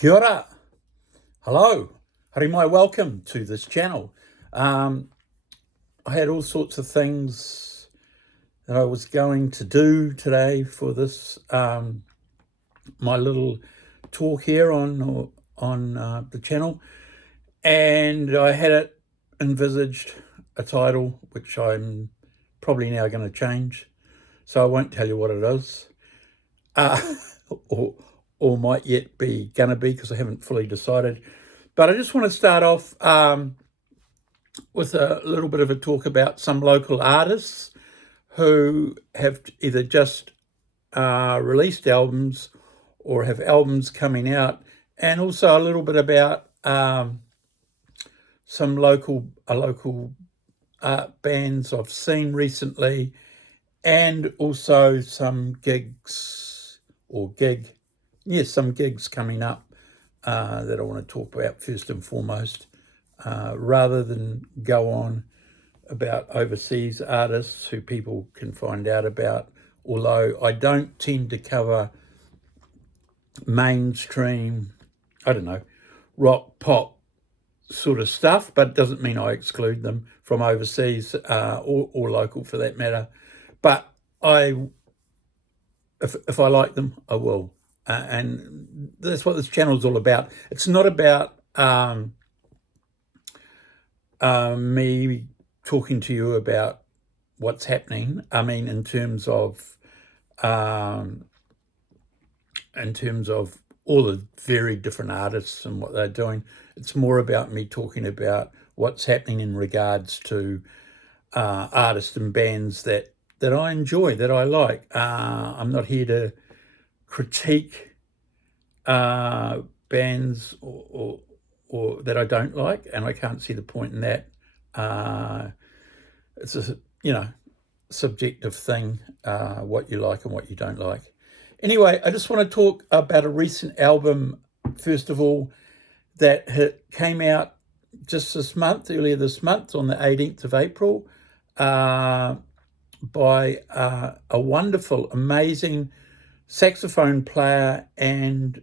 Kia ora. Hello. Haere welcome to this channel. I had all sorts of things that I was going to do today for this, my little talk here on the channel. And I had it envisaged a title, which I'm probably now going to change. So I won't tell you what it is. Or might yet be gonna be, because I haven't fully decided. But I just want to start off with a little bit of a talk about some local artists who have either just released albums or have albums coming out, and also a little bit about some local bands I've seen recently, and also some some gigs coming up that I want to talk about first and foremost, rather than go on about overseas artists who people can find out about, although I don't tend to cover mainstream, rock, pop sort of stuff, but it doesn't mean I exclude them from overseas or local for that matter. But if I like them, I will. And that's what this channel is all about. It's not about me talking to you about what's happening. I mean, in terms of all the very different artists and what they're doing. It's more about me talking about what's happening in regards to artists and bands that I enjoy, that I like. I'm not here to critique bands or that I don't like, and I can't see the point in that. It's a subjective thing, what you like and what you don't like. Anyway, I just want to talk about a recent album, first of all, that came out just earlier this month, on the 18th of April, by a wonderful, amazing saxophone player and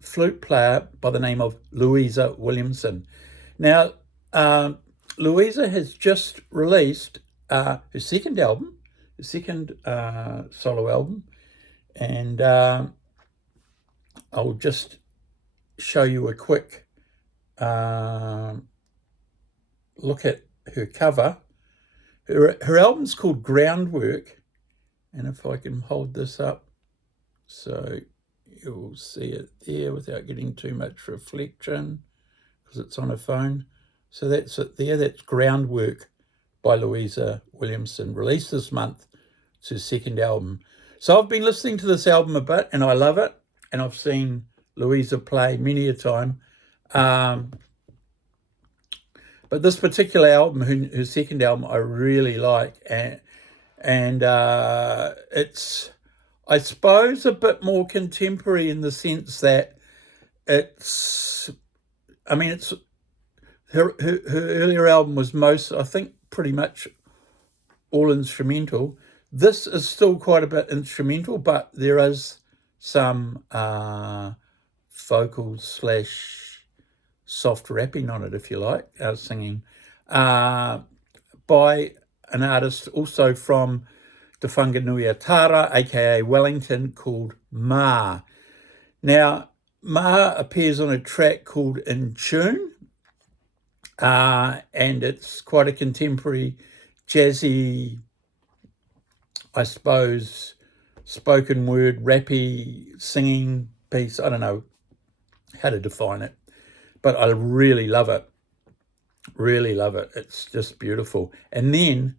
flute player by the name of Louisa Williamson. Now, Louisa has just released her second solo album, and I'll just show you a quick look at her cover. Her album's called Groundwork, and if I can hold this up so you'll see it there without getting too much reflection, because it's on a phone. So that's it there. That's Groundwork by Louisa Williamson, released this month. It's her second album. So I've been listening to this album a bit, and I love it. And I've seen Louisa play many a time. But this particular album, her second album, I really like. And it's, I suppose, a bit more contemporary in the sense that her earlier album was pretty much all instrumental. This is still quite a bit instrumental, but there is some vocals / soft rapping on it, if you like, singing, by an artist also from Te Whanganui-a-Tara, aka Wellington, called Ma. Now, Ma appears on a track called In Tune, and it's quite a contemporary, jazzy, I suppose, spoken word, rappy, singing piece. I don't know how to define it, but I really love it. Really love it. It's just beautiful. And then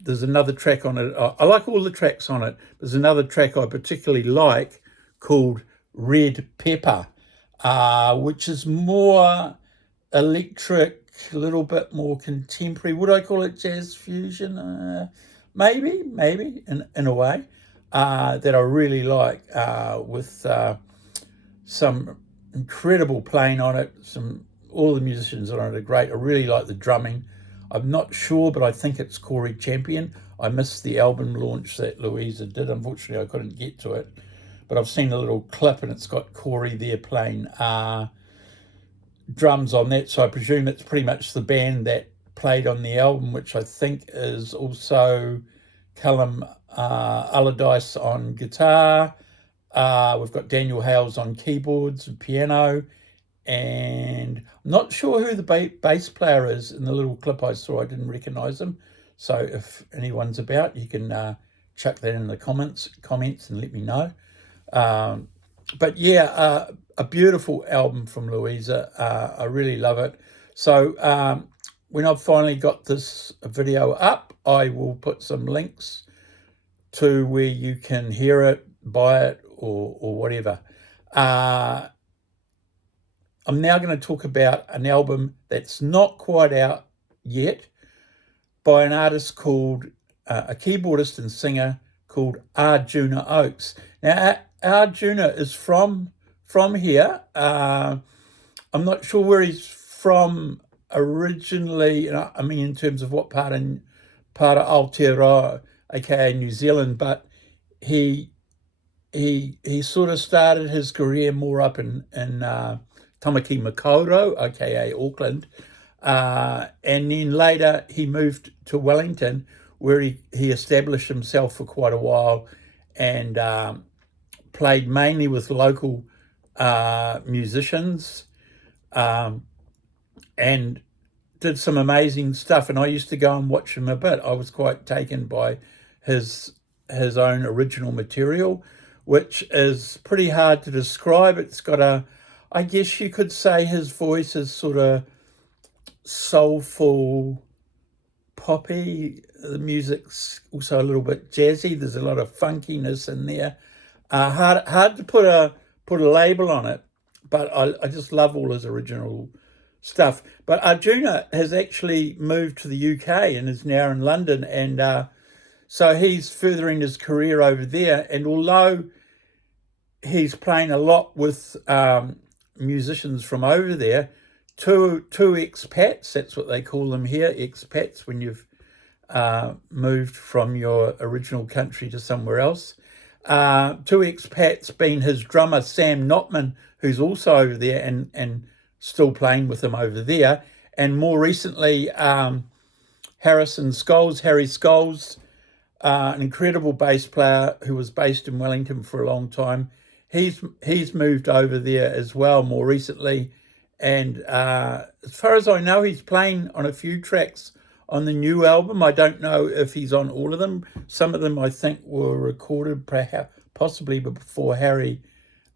there's another track on it. I like all the tracks on it. There's another track I particularly like called Red Pepper, which is more electric, a little bit more contemporary. Would I call it jazz fusion? Maybe in a way, that I really like, with some incredible playing on it. All the musicians on it are great. I really like the drumming. I'm not sure, but I think it's Corey Champion. I missed the album launch that Louisa did. Unfortunately, I couldn't get to it. but I've seen a little clip and it's got Corey there playing drums on that, so I presume it's pretty much the band that played on the album, which I think is also Callum Allardyce on guitar. We've got Daniel Hales on keyboards and piano, and I'm not sure who the bass player is in the little clip I saw. I didn't recognise him, so if anyone's about, you can chuck that in the comments and let me know. But yeah, a beautiful album from Louisa. I really love it. So when I've finally got this video up, I will put some links to where you can hear it, buy it, or whatever. I'm now going to talk about an album that's not quite out yet by an artist called, a keyboardist and singer called Arjuna Oakes. Now, Arjuna is from here. I'm not sure where he's from originally. I mean, in terms of what part of Aotearoa, aka New Zealand, but he sort of started his career more up in Tamaki Makaurau, aka Auckland, and then later he moved to Wellington, where he established himself for quite a while and played mainly with local musicians, and did some amazing stuff. And I used to go and watch him a bit. I was quite taken by his own original material, which is pretty hard to describe. It's got I guess you could say his voice is sort of soulful, poppy. The music's also a little bit jazzy. There's a lot of funkiness in there. Hard to put a label on it, but I just love all his original stuff. But Arjuna has actually moved to the UK and is now in London, and so he's furthering his career over there. And although he's playing a lot with musicians from over there, two expats, that's what they call them here, expats, when you've moved from your original country to somewhere else. Two expats being his drummer, Sam Notman, who's also over there and still playing with him over there. And more recently, Harry Scholes, an incredible bass player who was based in Wellington for a long time. He's moved over there as well more recently. And as far as I know, he's playing on a few tracks on the new album. I don't know if he's on all of them. Some of them I think were recorded possibly before Harry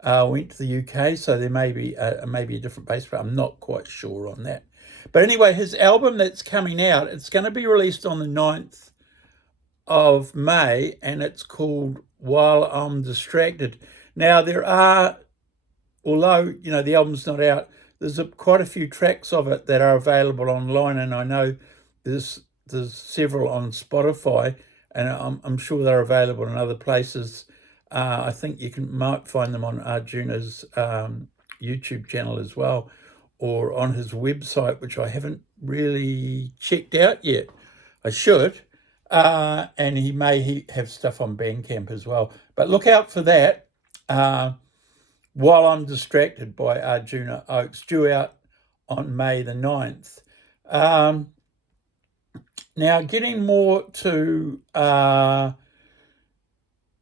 went to the UK, so there may be a different bass player. I'm not quite sure on that. But anyway, his album that's coming out, it's going to be released on the 9th of May, and it's called While I'm Distracted. Now, although, the album's not out, there's quite a few tracks of it that are available online, and I know there's several on Spotify, and I'm sure they're available in other places. I think you might find them on Arjuna's YouTube channel as well, or on his website, which I haven't really checked out yet. I should. And he may have stuff on Bandcamp as well. But look out for that. While I'm Distracted by Arjuna Oakes, due out on May the 9th. Now, getting more to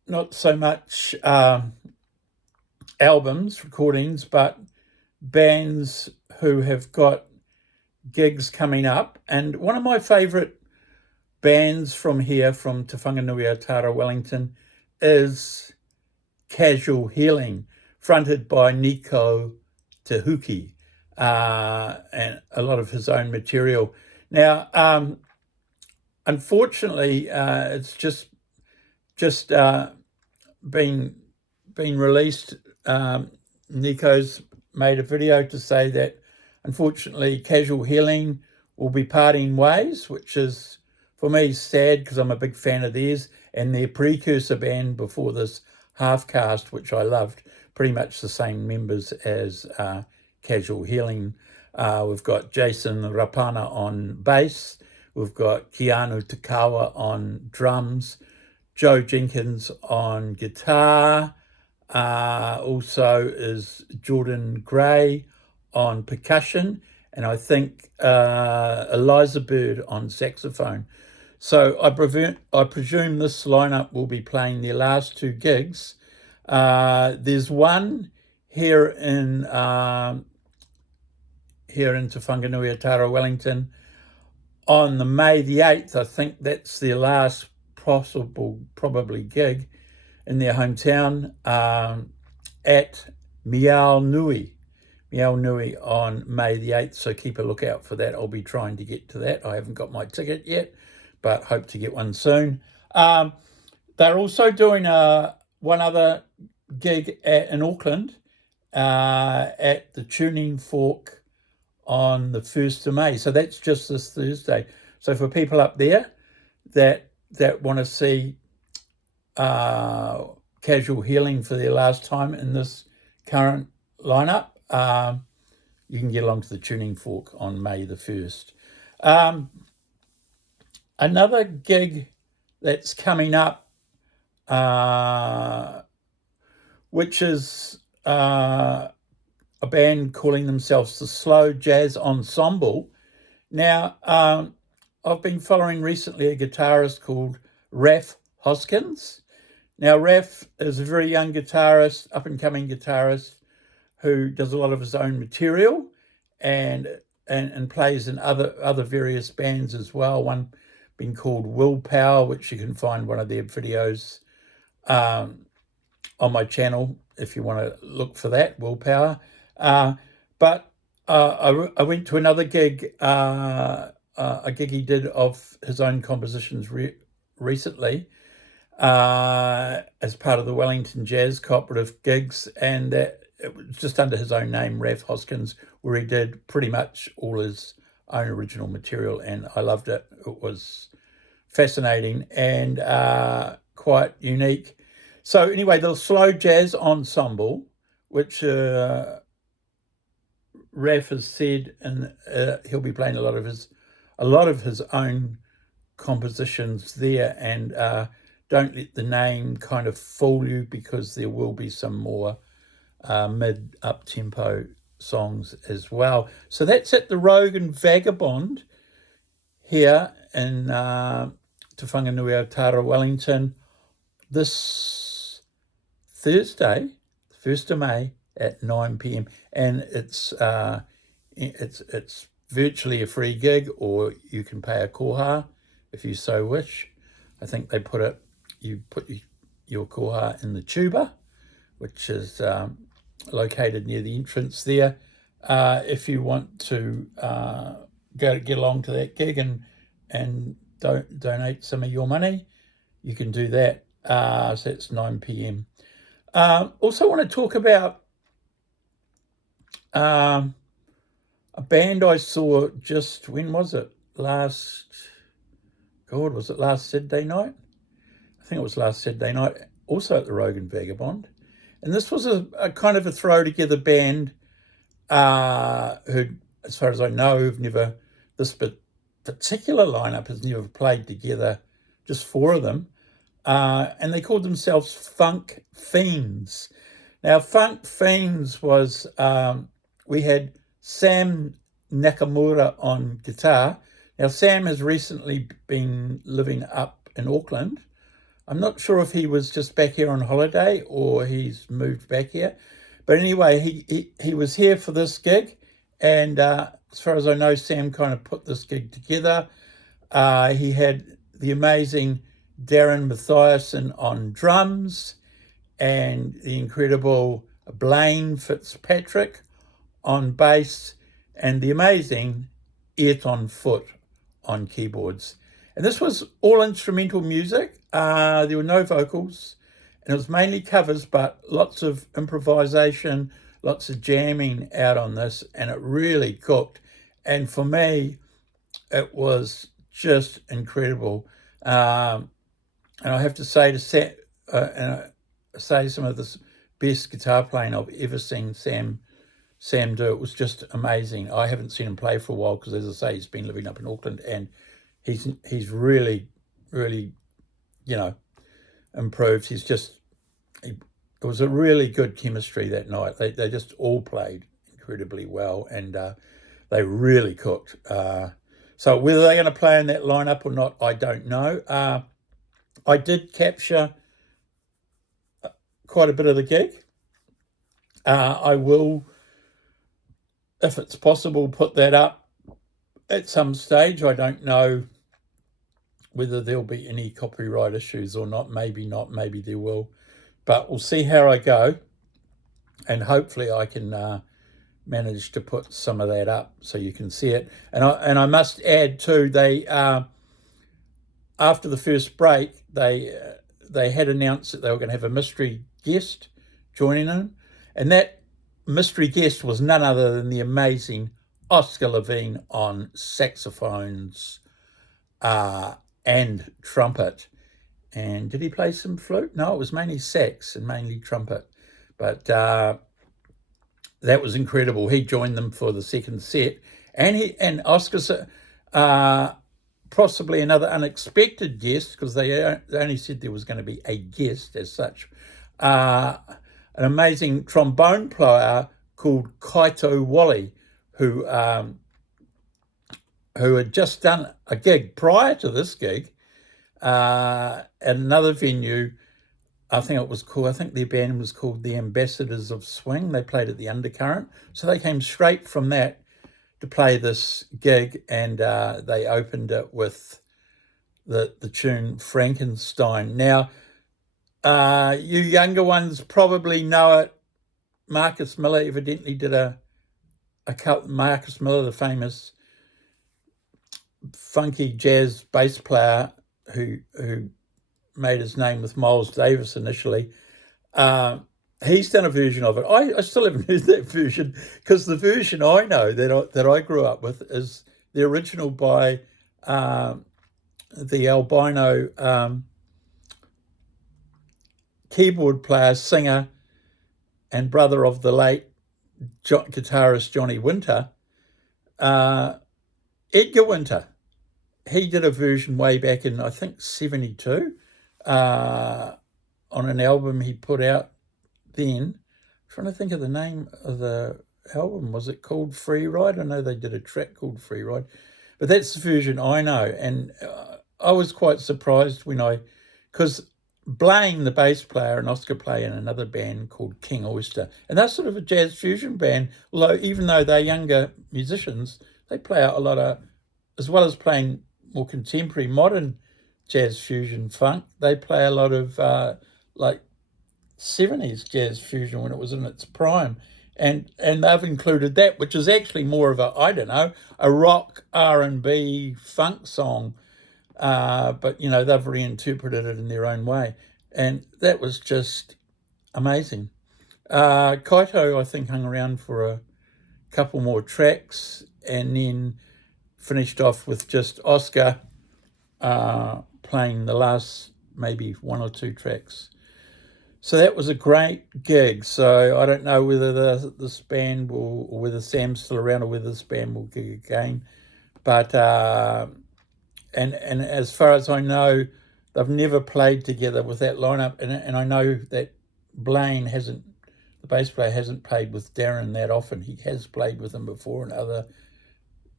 not so much albums, recordings, but bands who have got gigs coming up. And one of my favourite bands from here, from Te Whanganui Tara, Wellington, is Casual Healing, fronted by Nico Tehuki, and a lot of his own material. Now, unfortunately, it's just been released. Nico's made a video to say that, unfortunately, Casual Healing will be parting ways, which is, for me, sad, because I'm a big fan of theirs, and their precursor band before this, Half Caste, which I loved, pretty much the same members as Casual Healing. We've got Jason Rapana on bass. We've got Keanu Takawa on drums. Joe Jenkins on guitar. Also is Jordan Gray on percussion, and I think Eliza Bird on saxophone. So I presume this lineup will be playing their last two gigs. There's one here in Te Whanganui, Atara, Wellington, on the May the 8th. I think that's their last probably gig in their hometown at Miao Nui on May the 8th. So keep a lookout for that. I'll be trying to get to that. I haven't got my ticket yet, but hope to get one soon. They're also doing one other gig in Auckland at the Tuning Fork on the 1st of May. So that's just this Thursday. So for people up there that want to see Casual Healing for their last time in this current lineup, you can get along to the Tuning Fork on May the 1st. Another gig that's coming up, which is a band calling themselves the Slow Jazz Ensemble. Now, I've been following recently a guitarist called Raph Hoskins. Now, Raph is a very young guitarist, up-and-coming guitarist, who does a lot of his own material and plays in other various bands as well. One being called Willpower, which you can find one of their videos on my channel if you want to look for that, Willpower. But I went to another gig, a gig he did of his own compositions recently, as part of the Wellington Jazz Cooperative gigs, and that it was just under his own name, Raph Hoskins, where he did pretty much all his own original material, and I loved it. It was fascinating and quite unique. So anyway, the Slow Jazz Ensemble, which Raph has said, and he'll be playing a lot of his own compositions there, and don't let the name kind of fool you, because there will be some more mid-up-tempo songs as well. So that's at the Rogue and Vagabond here in Te Whanganui, Aotearoa, Wellington, this Thursday, 1st of May at 9 p.m. And it's virtually a free gig, or you can pay a koha if you so wish. I think they put your koha in the tuba, which is located near the entrance there. If you want to get along to that gig and donate some of your money, you can do that. So it's 9 p.m. Also want to talk about a band I saw just, when was it? Was it last Saturday night? I think it was last Saturday night, also at the Rogue and Vagabond. And this was a kind of a throw together band who, as far as I know, this particular lineup has never played together, just four of them. And they called themselves Funk Fiends. Now, Funk Fiends was, we had Sam Nakamura on guitar. Now, Sam has recently been living up in Auckland. I'm not sure if he was just back here on holiday or he's moved back here. But anyway, he was here for this gig. And as far as I know, Sam kind of put this gig together. He had the amazing Darren Mathiasen on drums and the incredible Blaine Fitzpatrick on bass and the amazing Ayrton Foot on keyboards. And this was all instrumental music. There were no vocals, and it was mainly covers, but lots of improvisation, lots of jamming out on this, and it really cooked. And for me, it was just incredible. And I have to say say some of the best guitar playing I've ever seen Sam do. It was just amazing. I haven't seen him play for a while because, as I say, he's been living up in Auckland, and he's really, really, improved. He it was a really good chemistry that night. They just all played incredibly well, and they really cooked. So whether they're going to play in that lineup or not, I don't know. I did capture quite a bit of the gig. I will, if it's possible, put that up at some stage. I don't know whether there'll be any copyright issues or not. Maybe not, maybe there will. But we'll see how I go. And hopefully I can manage to put some of that up so you can see it. And I must add too, they after the first break, they had announced that they were going to have a mystery guest joining them. And that mystery guest was none other than the amazing Oscar Levine on saxophones and trumpet. And did he play some flute? No, it was mainly sax and mainly trumpet. But that was incredible. He joined them for the second set. And Oscar's possibly another unexpected guest, because they only said there was going to be a guest as such. An amazing trombone player called KIWI, who had just done a gig prior to this gig at another venue. I think their band was called the Ambassadors of Swing. They played at the Undercurrent. So they came straight from that to play this gig, and they opened it with the tune Frankenstein. Now, you younger ones probably know it. Marcus Miller evidently did a cut. Marcus Miller, the famous funky jazz bass player who made his name with Miles Davis initially. He's done a version of it. I still haven't heard that version, because the version I know that I grew up with is the original by the albino keyboard player, singer, and brother of the late guitarist Johnny Winter, Edgar Winter. He did a version way back in, I think, 72, on an album he put out then. I'm trying to think of the name of the album. Was it called Free Ride? I know they did a track called Free Ride, but that's the version I know. And I was quite surprised because Blaine, the bass player, and Oscar play in another band called King Oyster, and that's sort of a jazz fusion band. Although even though they're younger musicians, they play out a lot of, as well as playing more contemporary, modern jazz fusion funk, they play a lot of like 70s jazz fusion when it was in its prime. And they've included that, which is actually more of a rock R&B funk song, but they've reinterpreted it in their own way, and that was just amazing. Kaito, I think, hung around for a couple more tracks, and then finished off with just Oscar playing the last maybe one or two tracks. So that was a great gig. So I don't know whether this band will, or whether Sam's still around, or whether this band will gig again. But and as far as I know, they've never played together with that lineup. And I know that Blaine the bass player, hasn't played with Darren that often. He has played with him before in other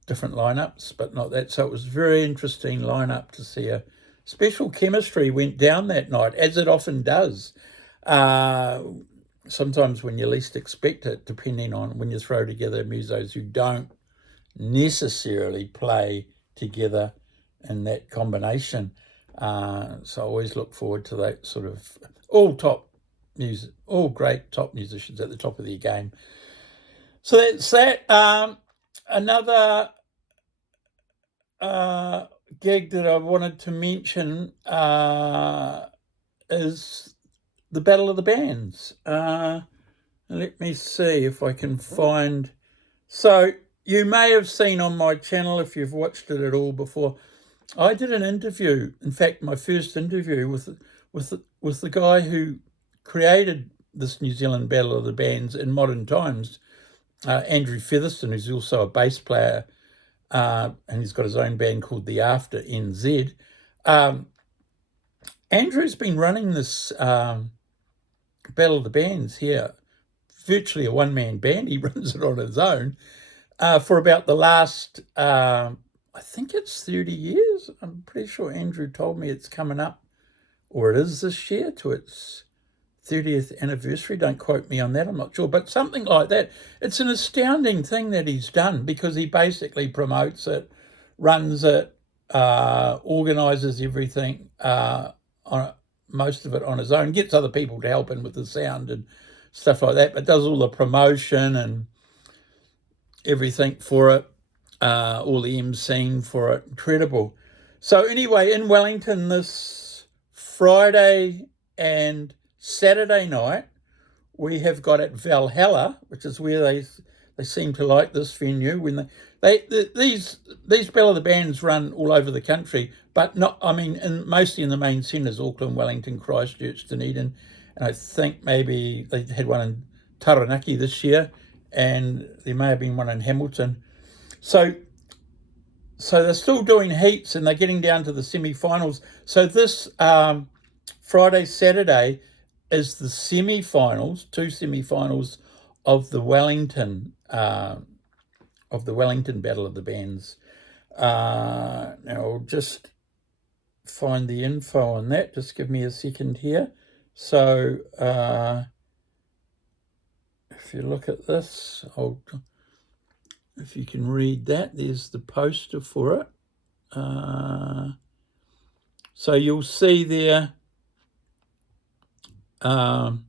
different lineups, but not that. So it was a very interesting lineup to see. A special chemistry went down that night, as it often does. Sometimes when you least expect it, depending on when you throw together musos who don't necessarily play together in that combination. So I always look forward to that sort of all great top musicians at the top of their game. So that's that. Another gig that I wanted to mention is the Battle of the Bands. Let me see if I can find. So you may have seen on my channel, if you've watched it at all before, I did an interview. In fact, my first interview with the guy who created this New Zealand Battle of the Bands in modern times, Andrew Featherston, who's also a bass player, and he's got his own band called The After NZ. Andrew's been running this Battle of the Bands here, virtually a one-man band. He runs it on his own for about the last, I think it's 30 years. I'm pretty sure Andrew told me it's coming up, or it is this year, to its 30th anniversary. Don't quote me on that, I'm not sure, but something like that. It's an astounding thing that he's done, because he basically promotes it, runs it, organises everything, on most of it on his own, gets other people to help him with the sound and stuff like that, but does all the promotion and everything for it, all the emceeing for it. Incredible. So anyway, in Wellington this Friday and Saturday night, we have got at Valhalla, which is where they seem to like this venue. When these Battle of the Bands run all over the country, but not, I mean, mostly in the main centres: Auckland, Wellington, Christchurch, Dunedin, and I think maybe they had one in Taranaki this year, and there may have been one in Hamilton. So they're still doing heats, and they're getting down to the semi-finals. So this Friday, Saturday is the semi-finals, two semi-finals of the Wellington Battle of the Bands. Now I'll just find the info on that. Just give me a second here. So if you look at this, if you can read that, there's the poster for it. So you'll see there on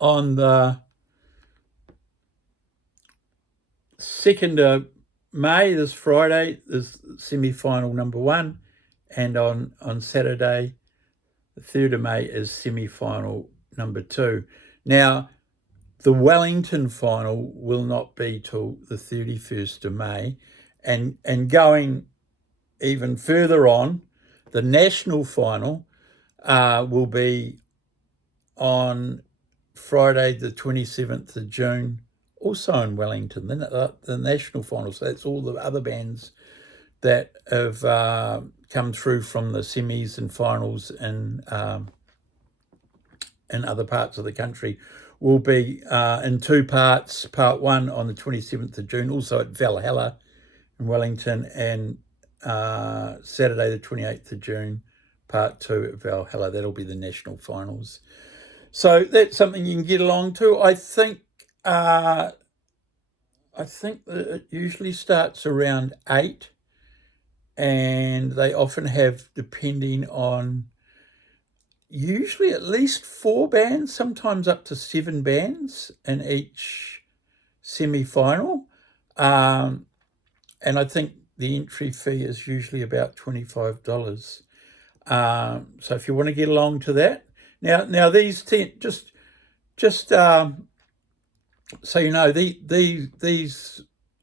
the 2nd of May, this Friday, is semi-final number 1, and on Saturday, the 3rd of May, is semi-final number 2. Now, the Wellington final will not be till the 31st of May, and going even further on, the national final will be on Friday, the 27th of June, also in Wellington, the national final. So that's all the other bands that have come through from the semis and finals in other parts of the country will be in 2 parts. Part 1 on the 27th of June, also at Valhalla in Wellington, and Saturday the 28th of June, part 2 at Valhalla. That'll be the national finals. So that's something you can get along to. I think that it usually starts around 8, and they often have, depending on, usually at least 4 bands, sometimes up to 7 bands in each semi-final. And I think the entry fee is usually about $25. So if you want to get along to that. Now these so you know, these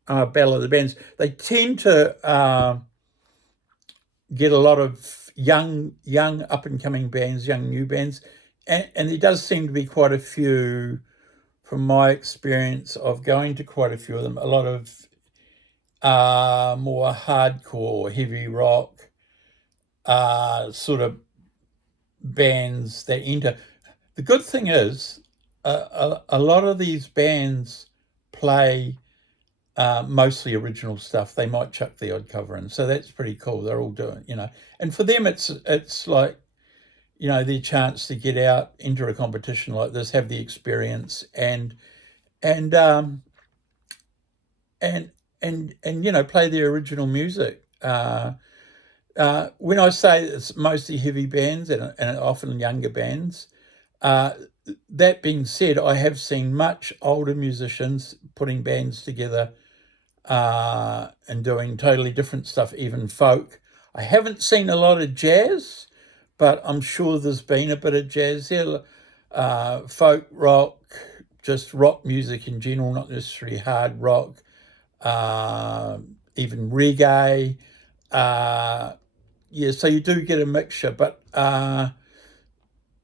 Battle of the Bands, they tend to get a lot of young up-and-coming bands, young new bands, and there does seem to be quite a few, from my experience of going to quite a few of them, a lot of more hardcore, heavy rock sort of bands that enter. The good thing is a lot of these bands play mostly original stuff. They might chuck the odd cover in, so that's pretty cool. They're all doing, and for them it's like, their chance to get out, enter a competition like this, have the experience, and play their original music. When I say it's mostly heavy bands and often younger bands, that being said, I have seen much older musicians putting bands together and doing totally different stuff, even folk. I haven't seen a lot of jazz, but I'm sure there's been a bit of jazz there. Folk, rock, just rock music in general, not necessarily hard rock, even reggae. So you do get a mixture, but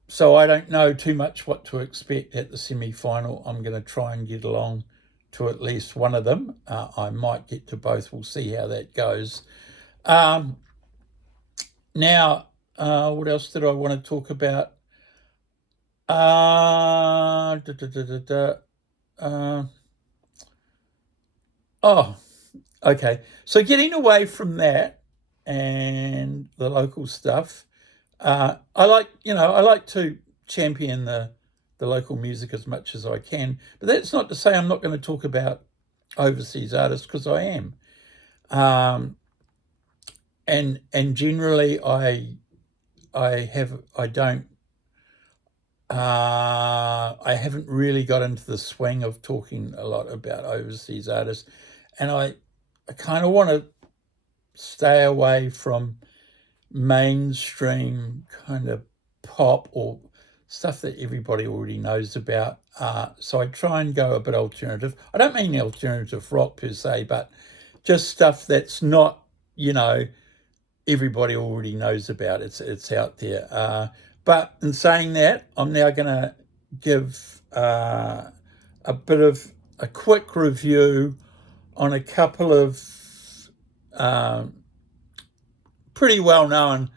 so I don't know too much what to expect at the semi-final. I'm going to try and get along to at least one of them. I might get to both. We'll see how that goes. Now, what else did I want to talk about? Da, da, da, da, da. Uh, oh, okay. So getting away from that and the local stuff, I like to champion the local music as much as I can. But that's not to say I'm not going to talk about overseas artists, because I am. Um, and generally I don't I haven't really got into the swing of talking a lot about overseas artists, and I kind of want to stay away from mainstream kind of pop or stuff that everybody already knows about. So I try and go a bit alternative. I don't mean alternative rock per se, but just stuff that's not, you know, everybody already knows about. It's out there. But in saying that, I'm now going to give a bit of a quick review on a couple of um, pretty well-known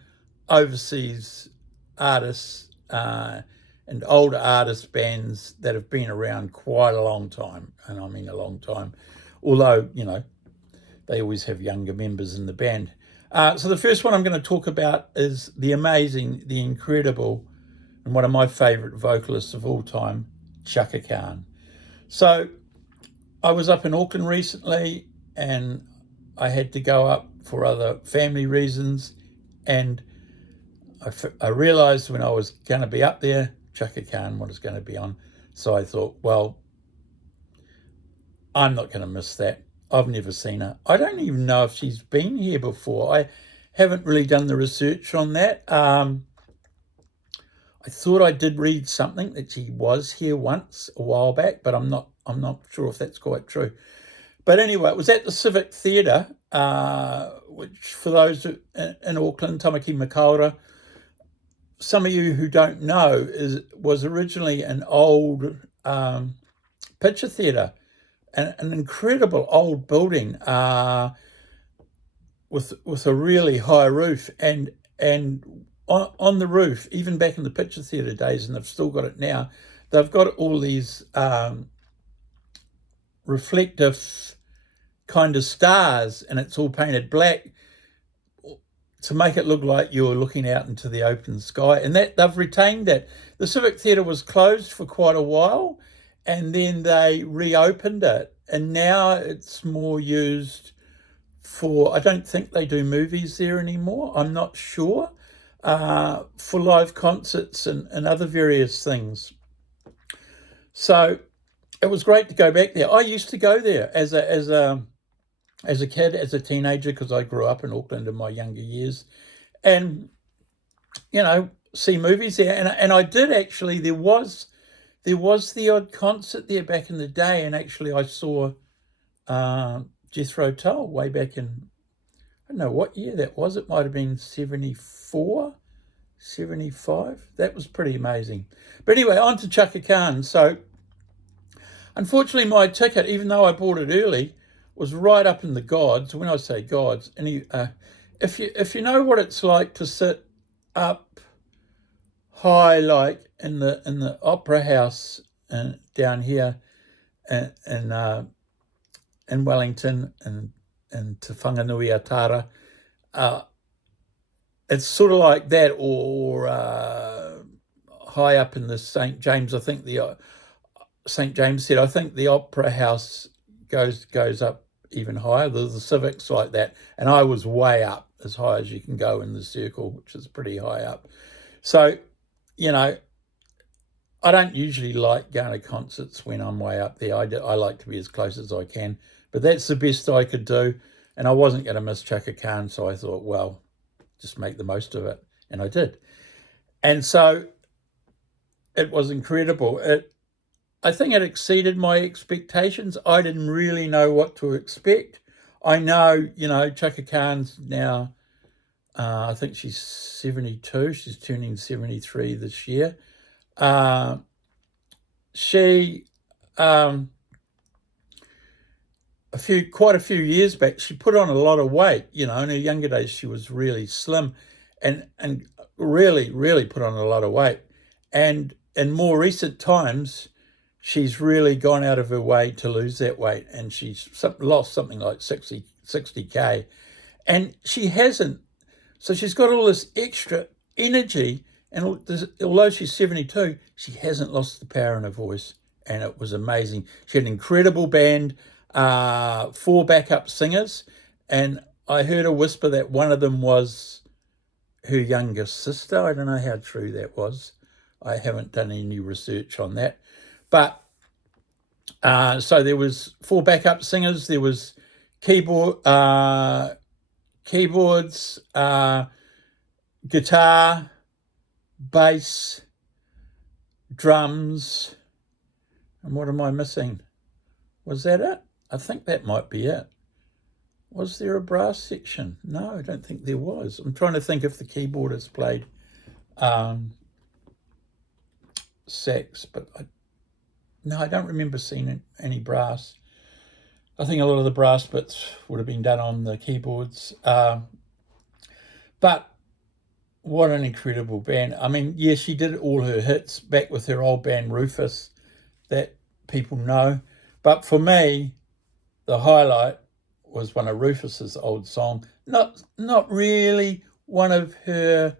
overseas artists and older artist bands that have been around quite a long time, and I mean a long time. Although, you know, they always have younger members in the band. So the first one I'm going to talk about is the amazing, the incredible, and one of my favourite vocalists of all time, Chaka Khan. So I was up in Auckland recently, and I had to go up for other family reasons, and I realised when I was going to be up there, Chaka Khan was going to be on. So I thought, well, I'm not going to miss that. I've never seen her. I don't even know if she's been here before. I haven't really done the research on that. I thought I did read something that she was here once a while back, but I'm not sure if that's quite true. But anyway, it was at the Civic Theatre, which for those in Auckland, Tamaki Makaurau, some of you who don't know, was originally an old picture theatre, an incredible old building with a really high roof, and on the roof, even back in the picture theatre days, and they've still got it now, they've got all these reflective kind of stars, and it's all painted black to make it look like you're looking out into the open sky. And that they've retained that. The Civic Theatre was closed for quite a while, and then they reopened it, and now it's more used for, I don't think they do movies there anymore, I'm not sure, for live concerts and other various things. So it was great to go back there. I used to go there as a kid, as a teenager, because I grew up in Auckland in my younger years, and you know, see movies there. And I did actually. There was the odd concert there back in the day, and actually I saw Jethro Tull way back in, I don't know what year that was. It might have been 74, 75. That was pretty amazing. But anyway, on to Chaka Khan. So unfortunately, my ticket, even though I bought it early, was right up in the gods. When I say gods, and if you know what it's like to sit up high, like in the opera house and down here in Wellington and Te Whanganui-a-Tara, it's sort of like that, or high up in the St. James. I think the St. James said, I think the opera house goes up even higher. There's the Civics like that, and I was way up, as high as you can go in the circle, which is pretty high up. So, you know, I don't usually like going to concerts when I'm way up there. I like to be as close as I can, but that's the best I could do, and I wasn't going to miss Chaka Khan, so I thought, well, just make the most of it, and I did. And so it was incredible. I think it exceeded my expectations. I didn't really know what to expect. I know, you know, Chaka Khan's now, I think she's 72. She's turning 73 this year. She, quite a few years back, she put on a lot of weight. You know, in her younger days, she was really slim, and really, really put on a lot of weight. And in more recent times, she's really gone out of her way to lose that weight, and she's lost something like 60K. And she hasn't. So she's got all this extra energy, and although she's 72, she hasn't lost the power in her voice, and it was amazing. She had an incredible band, 4 backup singers, and I heard her whisper that one of them was her younger sister. I don't know how true that was. I haven't done any research on that. But so there was 4 backup singers. There was keyboards, guitar, bass, drums, and what am I missing? Was that it? I think that might be it. Was there a brass section? No, I don't think there was. I'm trying to think if the keyboardist played sax, but I don't remember seeing any brass. I think a lot of the brass bits would have been done on the keyboards. But what an incredible band. I mean, yes, she did all her hits back with her old band Rufus that people know. But for me, the highlight was one of Rufus's old songs. Not really one of her,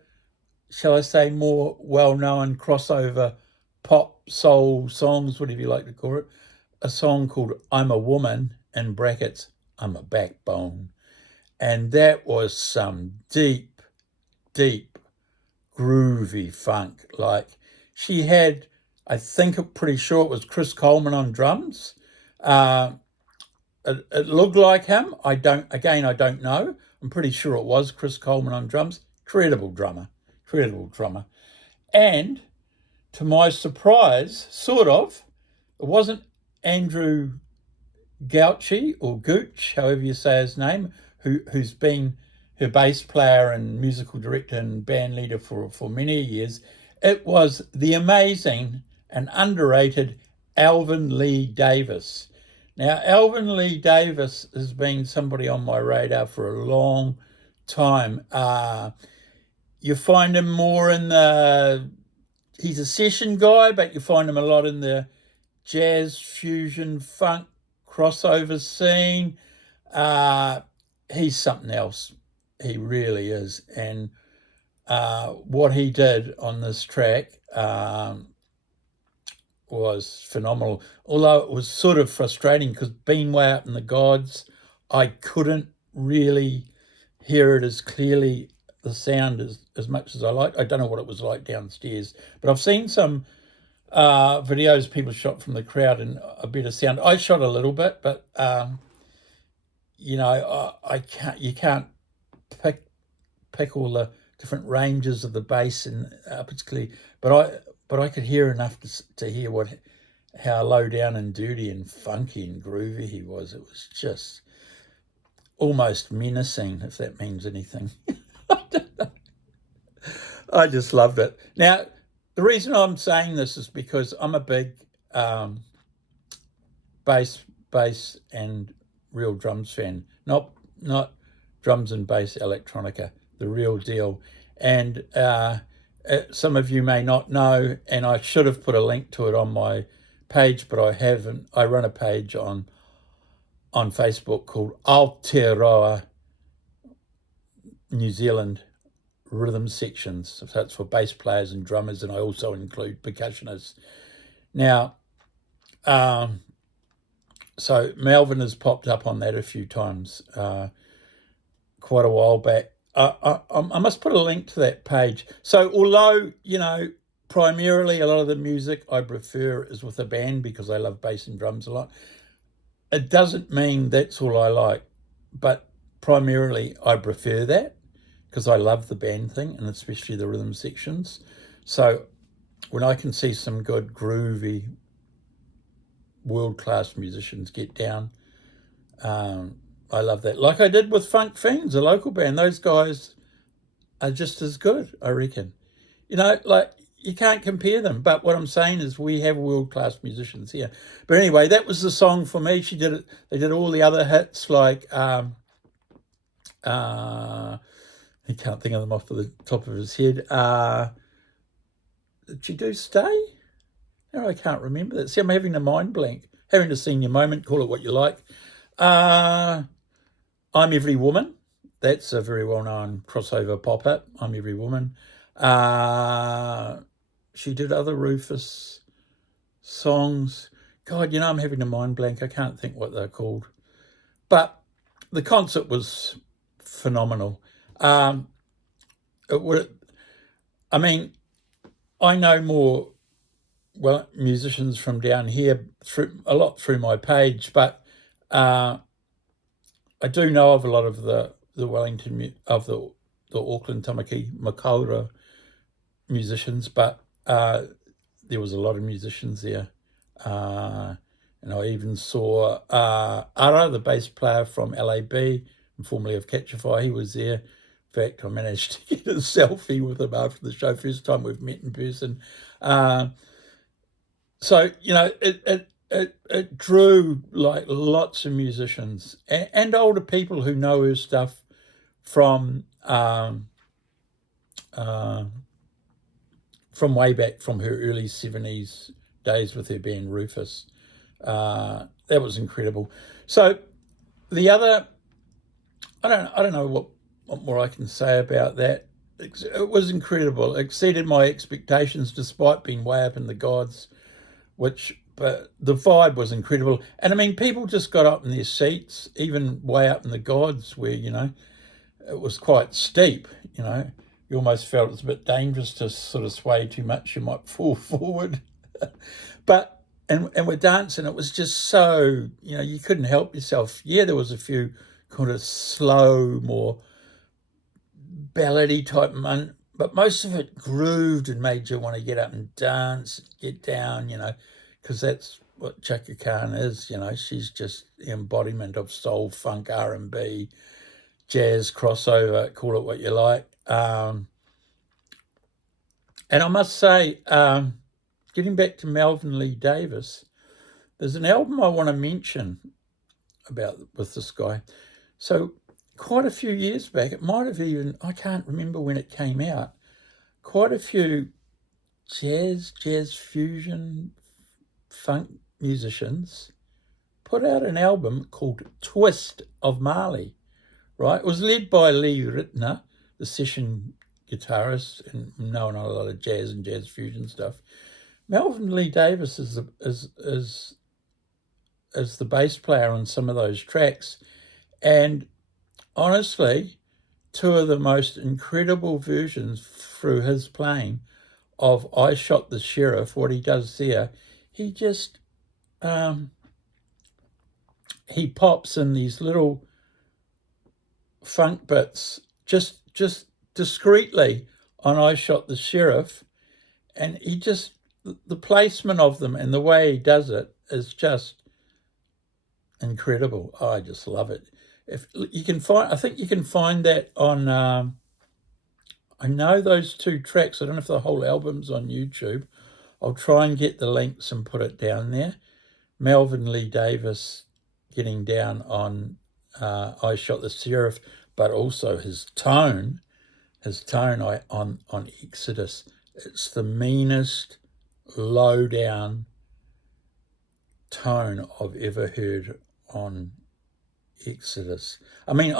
shall I say, more well-known crossover pop soul songs, whatever you like to call it. A song called I'm a Woman, in brackets, I'm a Backbone. And that was some deep, deep, groovy funk. Like, she had, I think I'm pretty sure it was Chris Coleman on drums. It looked like him. I don't know. I'm pretty sure it was Chris Coleman on drums. Incredible drummer. And to my surprise, sort of, it wasn't Andrew Gauchi or Gooch, however you say his name, who's been her bass player and musical director and band leader for many years. It was the amazing and underrated Alvin Lee Davis. Now, Alvin Lee Davis has been somebody on my radar for a long time. You find him more in he's a session guy, but you find him a lot in the jazz, fusion, funk, crossover scene. He's something else. He really is. And what he did on this track was phenomenal. Although it was sort of frustrating because being way out in the gods, I couldn't really hear it as clearly, the sound as much as I like. I don't know what it was like downstairs, but I've seen some videos people shot from the crowd and a better sound. I shot a little bit, but you can't pick all the different ranges of the bass and particularly, but I could hear enough to hear how low down and dirty and funky and groovy he was. It was just almost menacing, if that means anything. I just loved it. Now, the reason I'm saying this is because I'm a big bass and real drums fan. Not drums and bass electronica, the real deal. And some of you may not know, and I should have put a link to it on my page, but I haven't. I run a page on Facebook called Aotearoa New Zealand Rhythm Sections. So that's for bass players and drummers, and I also include percussionists. Now, so Melvin has popped up on that a few times quite a while back. I must put a link to that page. So although, primarily a lot of the music I prefer is with a band because I love bass and drums a lot, it doesn't mean that's all I like. But primarily I prefer that because I love the band thing and especially the rhythm sections. So when I can see some good groovy world-class musicians get down, I love that. Like I did with Funk Fiends, a local band. Those guys are just as good, I reckon. Like you can't compare them. But what I'm saying is we have world-class musicians here. But anyway, that was the song for me. She did it. They did all the other hits like he can't think of them off the top of his head. Did she do Stay? No, I can't remember that. See, I'm having a mind blank. Having a senior moment, call it what you like. I'm Every Woman. That's a very well-known crossover pop-up. I'm Every Woman. She did other Rufus songs. God, I'm having a mind blank. I can't think what they're called. But the concert was phenomenal. It would. I mean, I know more musicians from down here through my page, but I do know of a lot of the Wellington of the Auckland Tamaki Makaurau musicians, but there was a lot of musicians there. And I even saw Ara, the bass player from LAB, and formerly of KIWI. He was there. In fact, I managed to get a selfie with him after the show. First time we've met in person. So it drew like lots of musicians and older people who know her stuff from way back from her early 70s days with her band Rufus. That was incredible. So the other, I don't know what more I can say about that. It was incredible. It exceeded my expectations despite being way up in the gods, but the vibe was incredible. And I mean, people just got up in their seats, even way up in the gods where, it was quite steep, You almost felt it was a bit dangerous to sort of sway too much. You might fall forward. But, and we're dancing. It was just so, you couldn't help yourself. Yeah, there was a few kind of slow, more ballady type but most of it grooved and made you want to get up and dance, get down, because that's what Chaka Khan is, she's just the embodiment of soul, funk, R&B, jazz, crossover, call it what you like. And I must say, getting back to Melvin Lee Davis, there's an album I want to mention with this guy. So quite a few years back, it might have even, I can't remember when it came out, quite a few jazz fusion, funk musicians put out an album called Twist of Marley, right? It was led by Lee Ritner, the session guitarist and known a lot of jazz and jazz fusion stuff. Melvin Lee Davis is the bass player on some of those tracks. And honestly, two of the most incredible versions through his playing of I Shot the Sheriff, what he does there, he just, he pops in these little funk bits just discreetly on I Shot the Sheriff, and he just, the placement of them and the way he does it is just incredible. I just love it. If you can find, I think you can find that on, I know those two tracks. I don't know if the whole album's on YouTube. I'll try and get the links and put it down there. Melvin Lee Davis getting down on I Shot the Sheriff, but also his tone on Exodus. It's the meanest, low down tone I've ever heard on Exodus. I mean,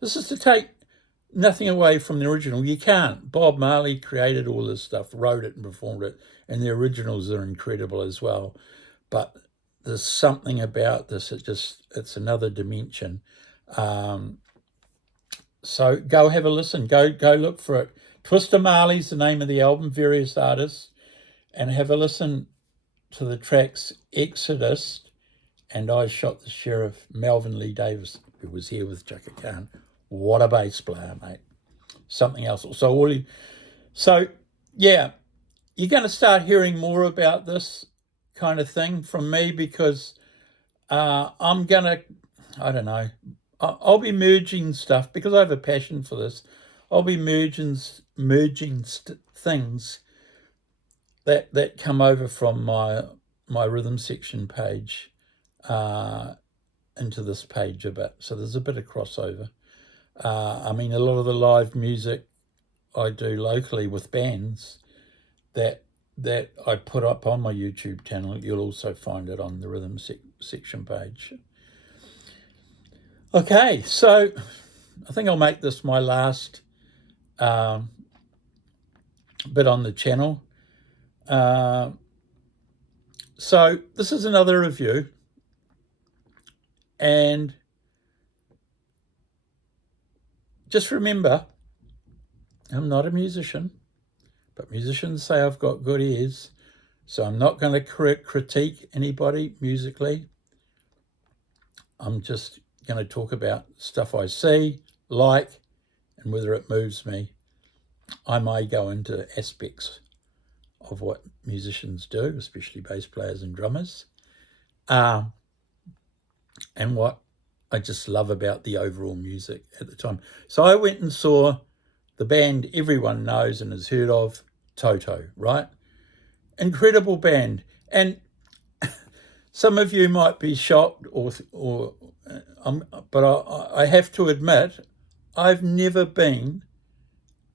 this is to take nothing away from the original. You can't. Bob Marley created all this stuff, wrote it and performed it, and the originals are incredible as well. But there's something about this, it's another dimension. So go have a listen. Go look for it. Twist of Marley's the name of the album, various artists, and have a listen to the tracks Exodus and I Shot the Sheriff. Melvin Lee Davis, who was here with Chaka Khan. What a bass player, mate. Something else. So yeah, you're going to start hearing more about this kind of thing from me because I'm going to, I don't know, I'll be merging stuff because I have a passion for this. I'll be merging things that come over from my rhythm section page into this page a bit. So there's a bit of crossover. I mean, a lot of the live music I do locally with bands, that that I put up on my YouTube channel. You'll also find it on the rhythm section page. Okay, so I think I'll make this my last bit on the channel. So this is another review, and just remember, I'm not a musician, but musicians say I've got good ears, so I'm not going to critique anybody musically. I'm just going to talk about stuff I see, like, and whether it moves me. I may go into aspects of what musicians do, especially bass players and drummers, and what I just love about the overall music at the time. So I went and saw the band everyone knows and has heard of, Toto, right? Incredible band. And some of you might be shocked, but I have to admit, I've never been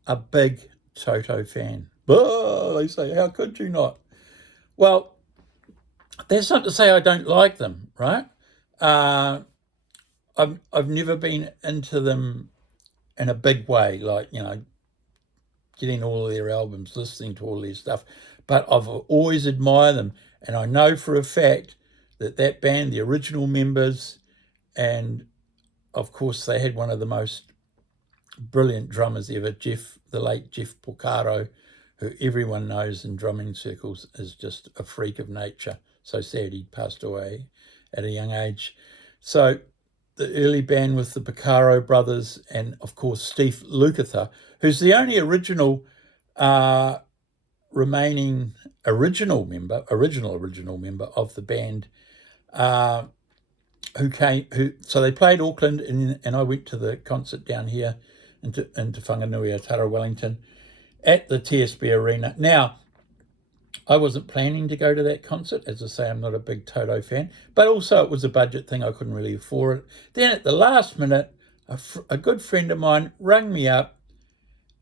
a big Toto fan. Oh, they say, how could you not? Well, that's not to say I don't like them, right? I've never been into them in a big way, like, you know, getting all of their albums, listening to all their stuff. But I've always admired them. And I know for a fact that band, the original members, and of course they had one of the most brilliant drummers ever, the late Jeff Porcaro, who everyone knows in drumming circles is just a freak of nature. So sad he passed away at a young age. So the early band with the Porcaro brothers, and of course Steve Lukather, who's the only original remaining original member of the band, so they played Auckland, and I went to the concert down here into Whanganui, Tara, Wellington, at the TSB Arena. Now, I wasn't planning to go to that concert. As I say, I'm not a big Toto fan, but also it was a budget thing. I couldn't really afford it. Then at the last minute, a good friend of mine rang me up,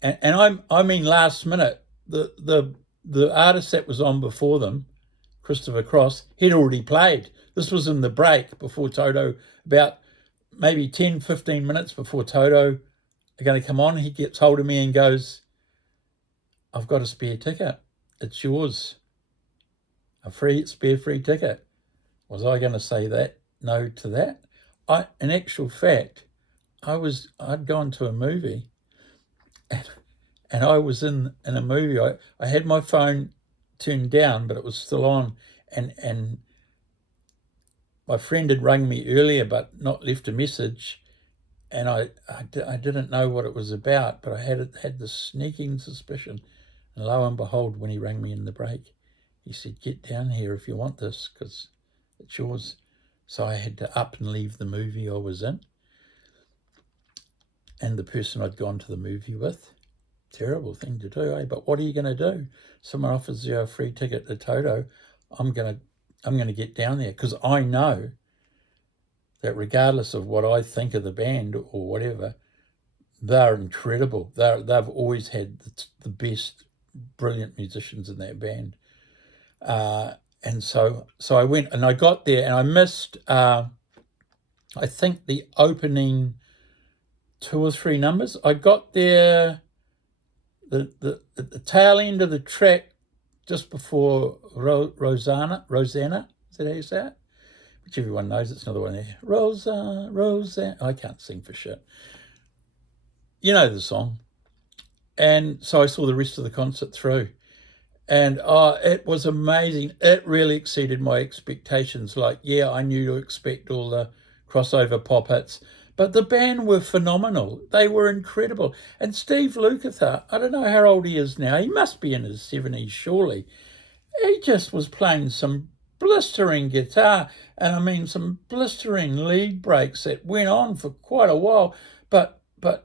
and I mean last minute, the artist that was on before them, Christopher Cross, he'd already played. This was in the break before Toto, about maybe 10, 15 minutes before Toto are going to come on. He gets hold of me and goes, I've got a spare ticket. It's yours. A spare free ticket. Was I going to say no to that? In actual fact, I'd gone to a movie, and I was in a movie. I had my phone turned down, but it was still on, and my friend had rung me earlier but not left a message, and I didn't know what it was about, but I had this sneaking suspicion. And lo and behold, when he rang me in the break, he said, get down here if you want this, because it's yours. So I had to up and leave the movie I was in, and the person I'd gone to the movie with. Terrible thing to do, eh? But what are you going to do? Someone offers you a free ticket to Toto. I'm going to get down there, because I know that regardless of what I think of the band or whatever, they're incredible. They've always had the best, brilliant musicians in that band. And so I went, and I got there, and I missed, I think, the opening 2 or 3 numbers. I got there at the tail end of the track, just before Rosanna. Is that how you say it? Which everyone knows, it's another one there. Rosanna. I can't sing for shit. You know the song. And so I saw the rest of the concert through. And it was amazing. It really exceeded my expectations. Like, yeah, I knew to expect all the crossover pop hits, but the band were phenomenal. They were incredible. And Steve Lukather, I don't know how old he is now. He must be in his 70s, surely. He just was playing some blistering guitar, and I mean some blistering lead breaks that went on for quite a while, but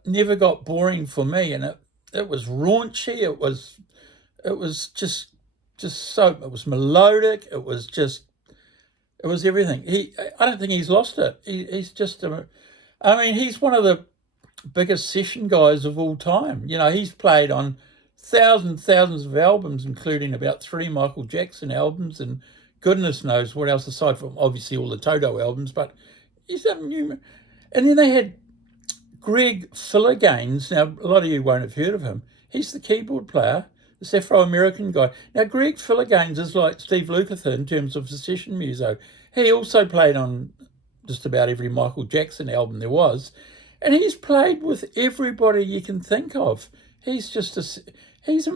never got boring for me. And it was raunchy. It was just so, it was melodic. It was everything. I don't think he's lost it. He's just he's one of the biggest session guys of all time. You know, he's played on thousands of albums, including about 3 Michael Jackson albums and goodness knows what else, aside from obviously all the Toto albums. But he's a new. And then they had Greg Philligaines. Now, a lot of you won't have heard of him. He's the keyboard player, this Afro-American guy. Now, Greg Philligaines is like Steve Lukather in terms of the session muso. He also played on just about every Michael Jackson album there was. And he's played with everybody you can think of. He's just he's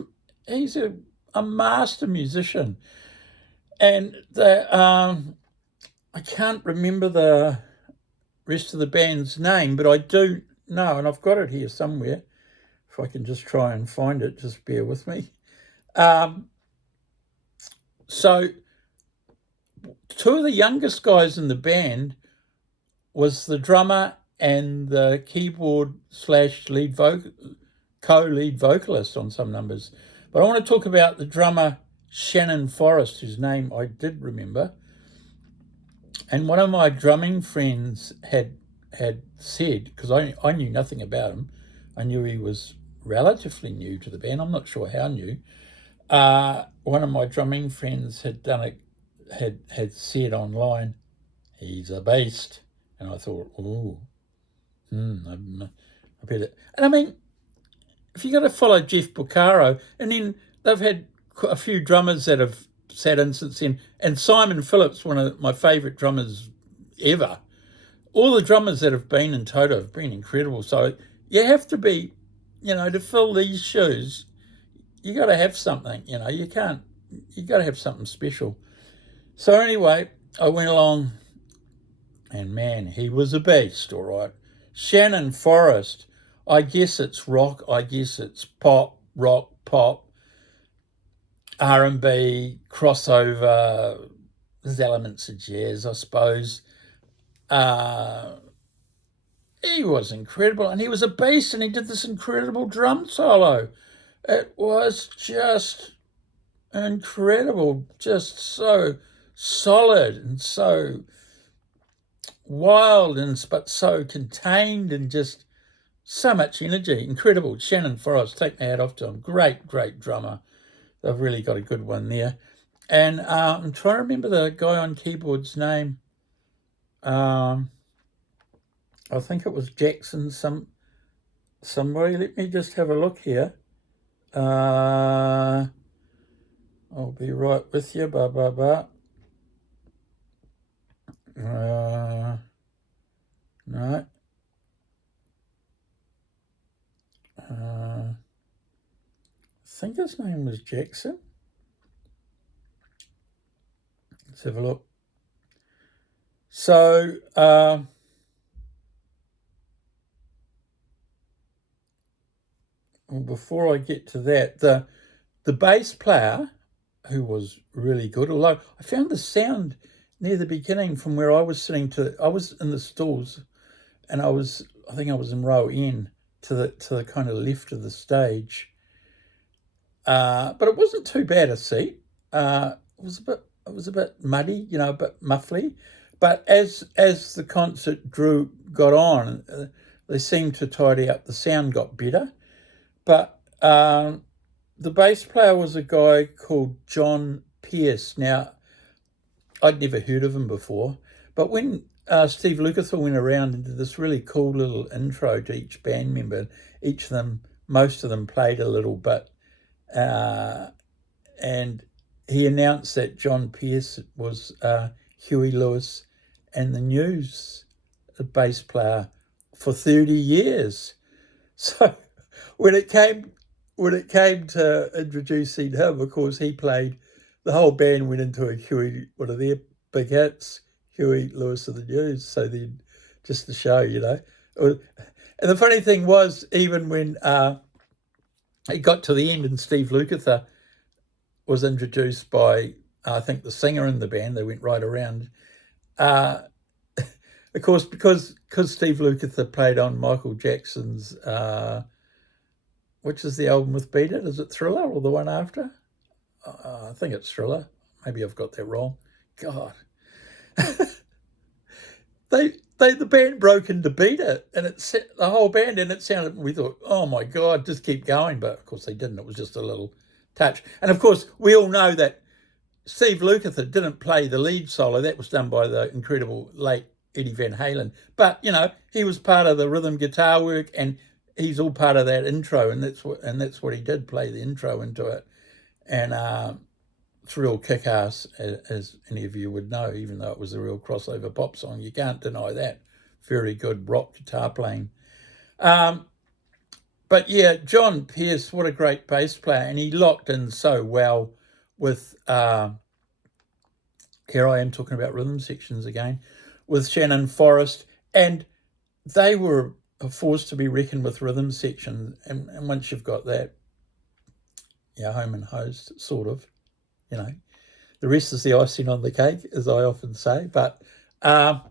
a master musician. And I can't remember the rest of the band's name, but I do know, and I've got it here somewhere. If I can just try and find it, just bear with me. So 2 of the youngest guys in the band was the drummer and the keyboard / co-lead vocalist on some numbers. But I want to talk about the drummer Shannon Forrest, whose name I did remember. And one of my drumming friends had said, because I knew nothing about him, I knew he was relatively new to the band. I'm not sure how new. One of my drumming friends had said online, he's a beast. And I thought, I better. And I mean, if you got to follow Jeff Porcaro, and then they've had a few drummers that have sat in since then, and Simon Phillips, one of my favourite drummers ever. All the drummers that have been in Toto have been incredible. So you have to be, to fill these shoes, you got to have something, you got to have something special. So anyway, I went along, and man, he was a beast, all right. Shannon Forrest, I guess it's rock, I guess it's pop, rock, pop, R&B, crossover, there's elements of jazz, I suppose. He was incredible, and he was a beast, and he did this incredible drum solo. It was just incredible, just so solid and so wild, but so contained, and just so much energy. Incredible. Shannon Forrest, take my hat off to him. Great drummer. They've really got a good one there. And I'm trying to remember the guy on keyboard's name. I think it was Jackson somebody. Let me just have a look here. I'll be right with you. No. I think his name was Jackson. Let's have a look. So, before I get to that, the bass player, who was really good, although I found the sound near the beginning from where I was sitting I was in the stalls, and I think I was in row N to the kind of left of the stage. But it wasn't too bad a seat. It was a bit muddy, a bit muffly. But as the concert got on, they seemed to tidy up. The sound got better. But the bass player was a guy called John Pierce. Now, I'd never heard of him before, but when Steve Lukather went around and did this really cool little intro to each band member, most of them played a little bit, and he announced that John Pierce was Huey Lewis and the News bass player for 30 years. So when it came to introducing him, of course, he played. The whole band went into one of their big hits, Huey Lewis of the News. So then, just to show, And the funny thing was, even when it got to the end and Steve Lukather was introduced by, I think, the singer in the band, they went right around. Of course, because Steve Lukather played on Michael Jackson's, which is the album with Beat It? Is it Thriller or the one after? I think it's Thriller. Maybe I've got that wrong. God. the band broke into beat it, and the whole band, and it sounded. We thought, oh my god, just keep going, but of course they didn't. It was just a little touch, and of course we all know that Steve Lukather didn't play the lead solo. That was done by the incredible late Eddie Van Halen. But he was part of the rhythm guitar work, and he's all part of that intro, and that's what he did, play the intro into it, and it's real kick-ass, as any of you would know, even though it was a real crossover pop song. You can't deny that. Very good rock guitar playing. But yeah, John Pierce, what a great bass player, and he locked in so well with, here I am talking about rhythm sections again, with Shannon Forrest, and they were a force to be reckoned with, rhythm section, and once you've got that, home and host, sort of, the rest is the icing on the cake, as I often say. But no,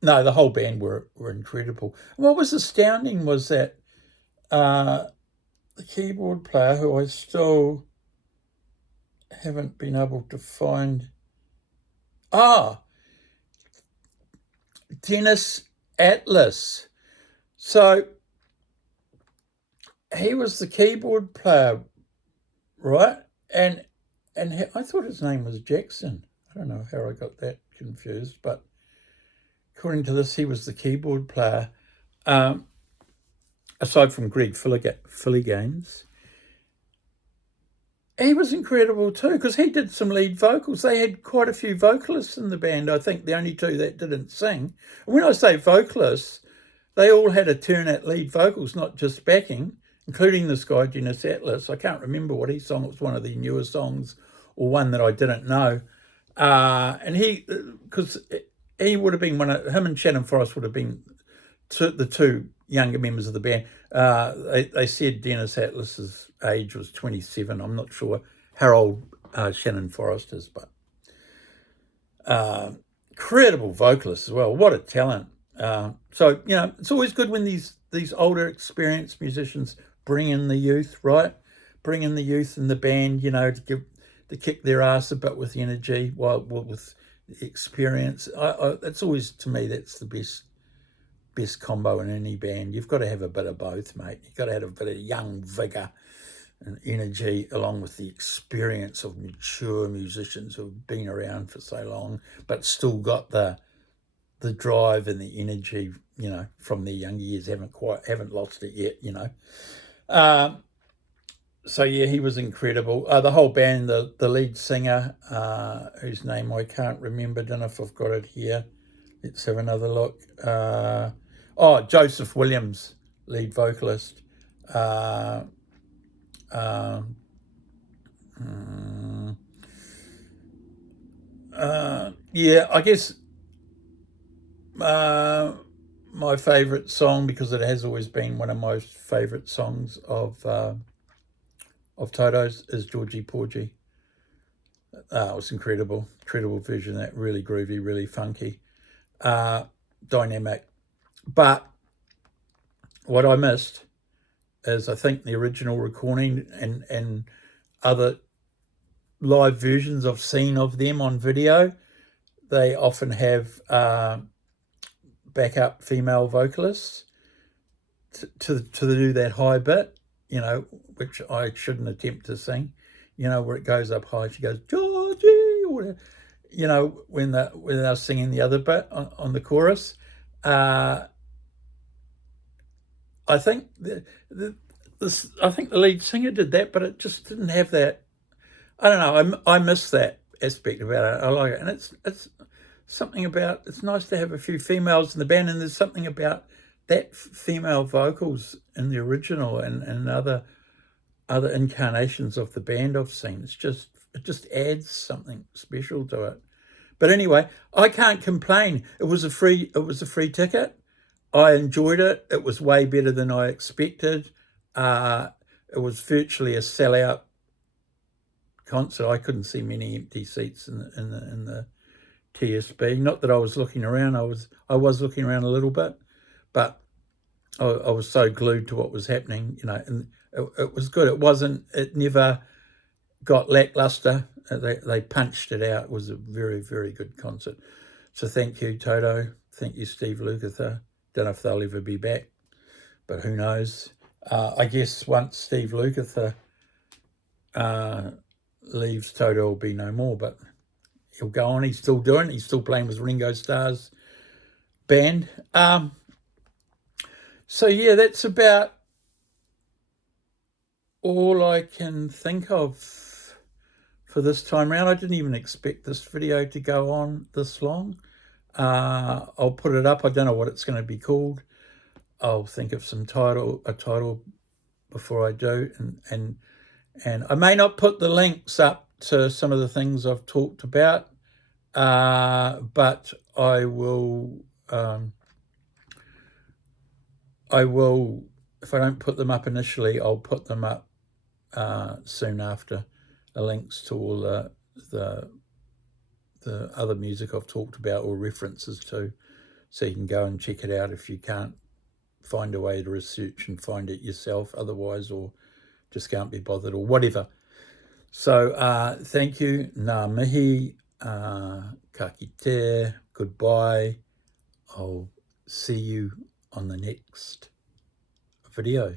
the whole band were incredible. And what was astounding was that the keyboard player, who I still haven't been able to find, Dennis Atlas. So he was the keyboard player, right? And I thought his name was Jackson. I don't know how I got that confused, but according to this, he was the keyboard player. Aside from Greg Filliganes, he was incredible too, because he did some lead vocals. They had quite a few vocalists in the band. I think the only two that didn't sing. And when I say vocalists, they all had a turn at lead vocals, not just backing, including this guy, Dennis Atlas. I can't remember what he sang. It was one of the newer songs, or one that I didn't know. And because he would have been him and Shannon Forrest would have been the two younger members of the band. They said Dennis Atlas's age was 27. I'm not sure how old Shannon Forrest is, but incredible vocalist as well. What a talent. So, it's always good when these older, experienced musicians bring in the youth, right? Bring in the youth in the band, to kick their ass a bit with energy, with experience. That's always, to me, that's the best combo in any band. You've got to have a bit of both, mate. You've got to have a bit of young vigor and energy, along with the experience of mature musicians who've been around for so long, but still got the drive and the energy, from their younger years, haven't lost it yet, So yeah, he was incredible. The whole band, the lead singer, whose name I can't remember, don't know if I've got it here. Let's have another look. Joseph Williams, lead vocalist. I guess my favourite song, because it has always been one of my favourite songs of Toto's, is Georgie Porgy. It was incredible version, that really groovy, really funky, dynamic. But what I missed is, I think, the original recording and other live versions I've seen of them on video. They often have backup female vocalists to do that high bit, which I shouldn't attempt to sing, where it goes up high. She goes, Georgie, or whatever, when they're singing the other bit on the chorus. I think the lead singer did that, but it just didn't have that. I don't know. I miss that aspect about it. I like it, and it's something about. It's nice to have a few females in the band, and there's something about that female vocals in the original and other incarnations of the band I've seen. It just adds something special to it. But anyway, I can't complain. It was a free ticket. I enjoyed it. It was way better than I expected. It was virtually a sellout concert. I couldn't see many empty seats in the TSB. Not that I was looking around. I was looking around a little bit, but I was so glued to what was happening, and it was good. It never got lackluster. They punched it out. It was a very, very good concert. So thank you, Toto. Thank you, Steve Lukather. Don't know if they'll ever be back, but who knows. I guess once Steve Lukather leaves, Toto will be no more, but he'll go on. He's still doing it. He's still playing with Ringo Starr's band. So yeah, that's about all I can think of for this time round. I didn't even expect this video to go on this long. I'll put it up. I don't know what it's going to be called. I'll think of a title before I do, and I may not put the links up to some of the things I've talked about, but I will. If I don't put them up initially, I'll put them up soon after. The links to all the other music I've talked about or references to, so you can go and check it out if you can't find a way to research and find it yourself otherwise, or just can't be bothered or whatever. So thank you, ngā mihi, ka kite, goodbye. I'll see you on the next video.